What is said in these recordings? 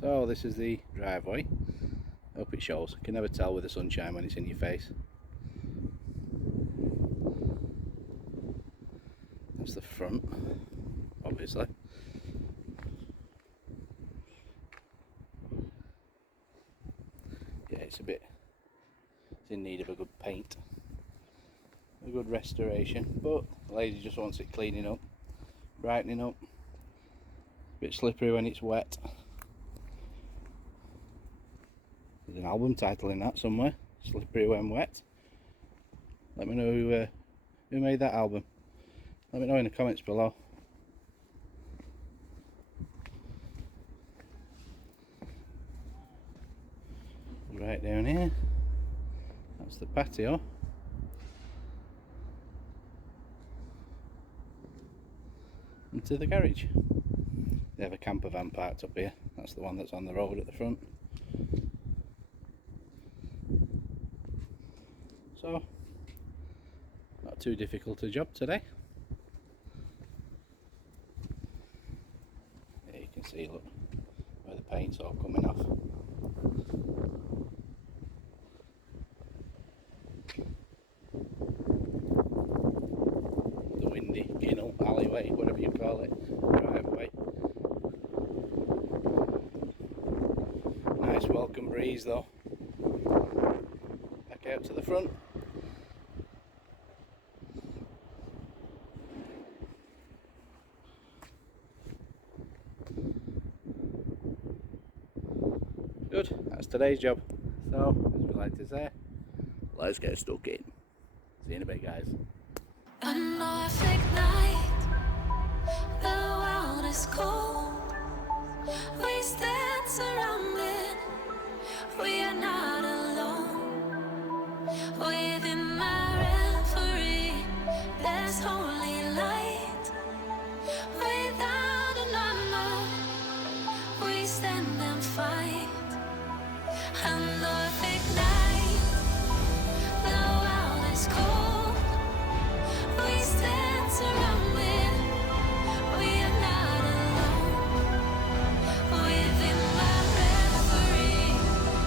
So this is the driveway. Hope it shows. You can never tell with the sunshine when it's in your face. That's the front, obviously. Yeah, it's in need of a good paint, a good restoration, but the lady just wants it cleaning up, brightening up. A bit slippery when it's wet. There's an album title in that somewhere, Slippery When Wet. Let me know who made that album. Let me know in the comments below. Right down here, that's the patio. Into the garage. They have a camper van parked up here. That's the one that's on the road at the front. So, not too difficult a job today. There you can see, look, where the paint's all coming off. The windy kennel, alleyway, whatever you call it, driveway. Nice welcome breeze though. Back out to the front. Good, that's today's job. So, as we like to say, let's get stuck in. See you in a bit, guys. A Norfolk night, the world is cold. We stand surrounded, we are not alone. Within my reverie, there's holy light. Without a number, we stand and fight. A Norfolk night, the world is cold. We stand surrounded, we are not alone. Within my reverie,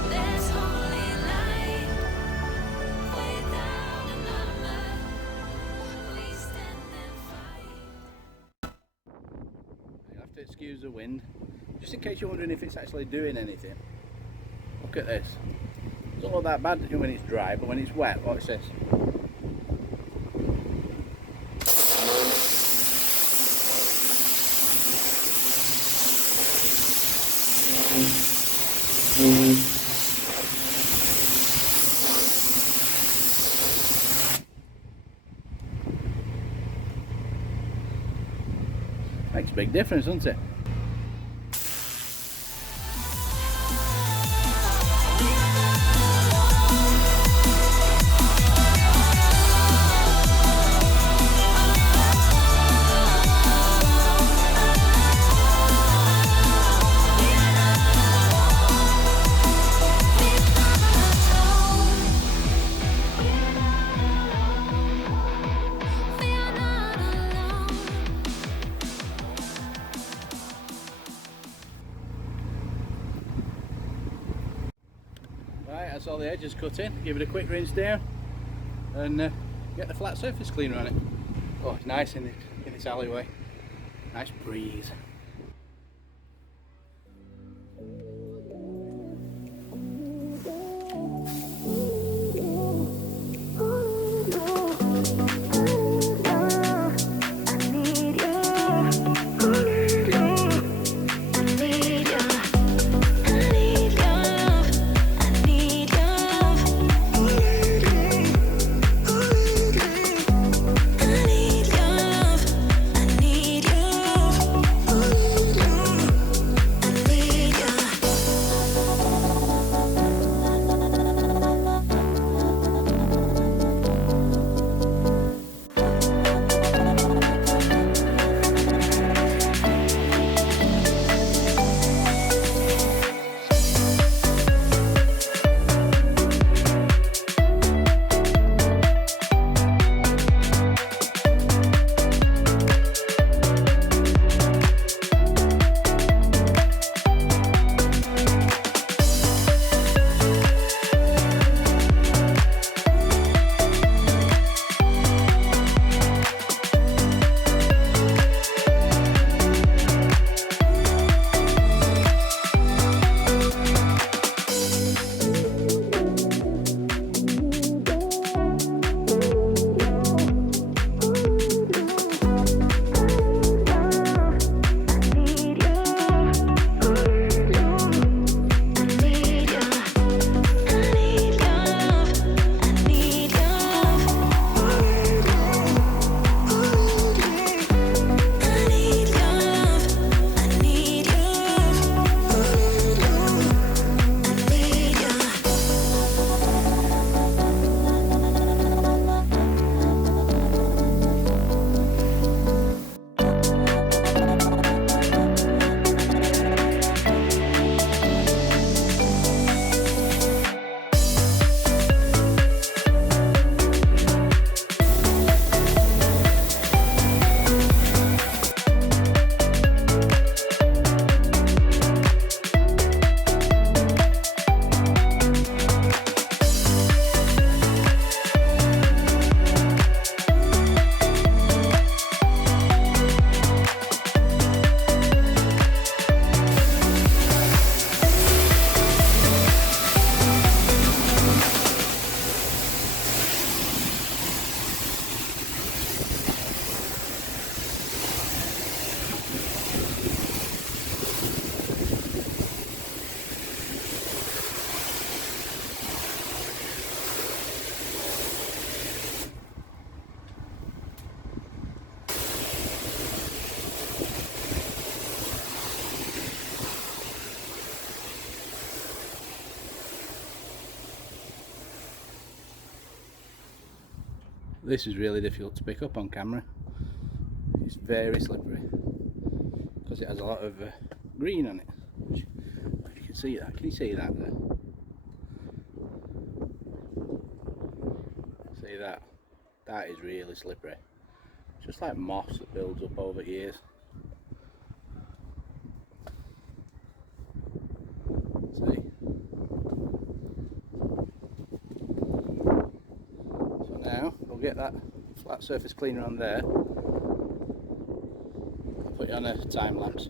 there's holy light. Without a number, we stand and fight. You have to excuse the wind, just in case you're wondering if it's actually doing anything. Look at this. It doesn't look that bad when it's dry, but when it's wet, watch this. Makes a big difference, doesn't it? Right, that's all the edges cut in. Give it a quick rinse down and get the flat surface cleaner on it. Oh, it's nice in this alleyway. Nice breeze. I need love. This is really difficult to pick up on camera. It's very slippery because it has a lot of green on it. You can see that. Can you see that there? See that? That is really slippery. It's just like moss that builds up over years. See? So now we'll get that flat surface cleaner on there. I'll put it on a time lapse.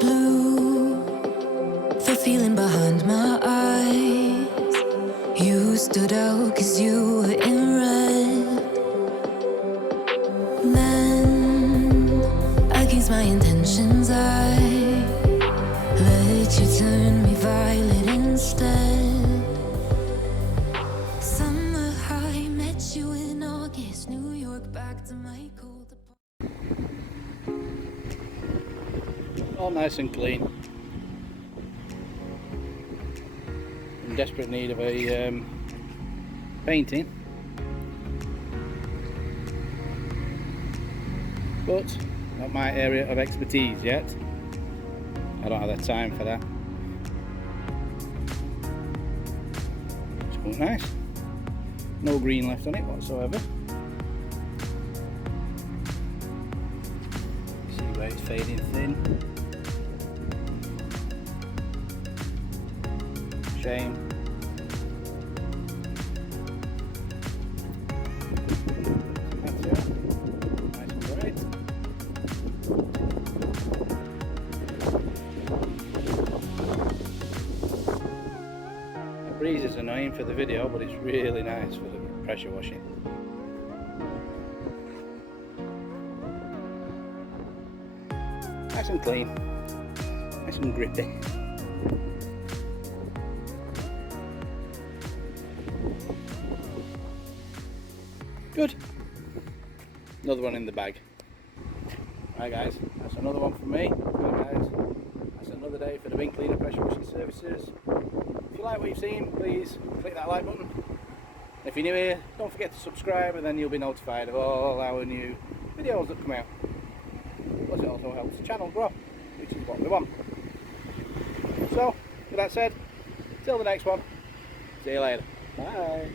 Blue, the feeling behind my eyes. You stood out 'cause you were in red. Then, against my intentions, I let you turn me violet instead. Summer high, met you in August, New York, back to my cold apartment. All nice and clean. In desperate need of a painting, but not my area of expertise yet. I don't have the time for that. It's quite nice. No green left on it whatsoever. See where it's fading thin. Shame. Patio. Nice and bright. The breeze is annoying for the video, but it's really nice for the pressure washing. Nice and clean. Nice and grippy. Good. Another one in the bag. Right guys, that's another one from me. Right guys, that's another day for the Wing Cleaner pressure washing services. If you like what you've seen, please click that like button. If you're new here, don't forget to subscribe and then you'll be notified of all our new videos that come out. Plus it also helps the channel grow, which is what we want. So, with that said, till the next one, see you later. Bye.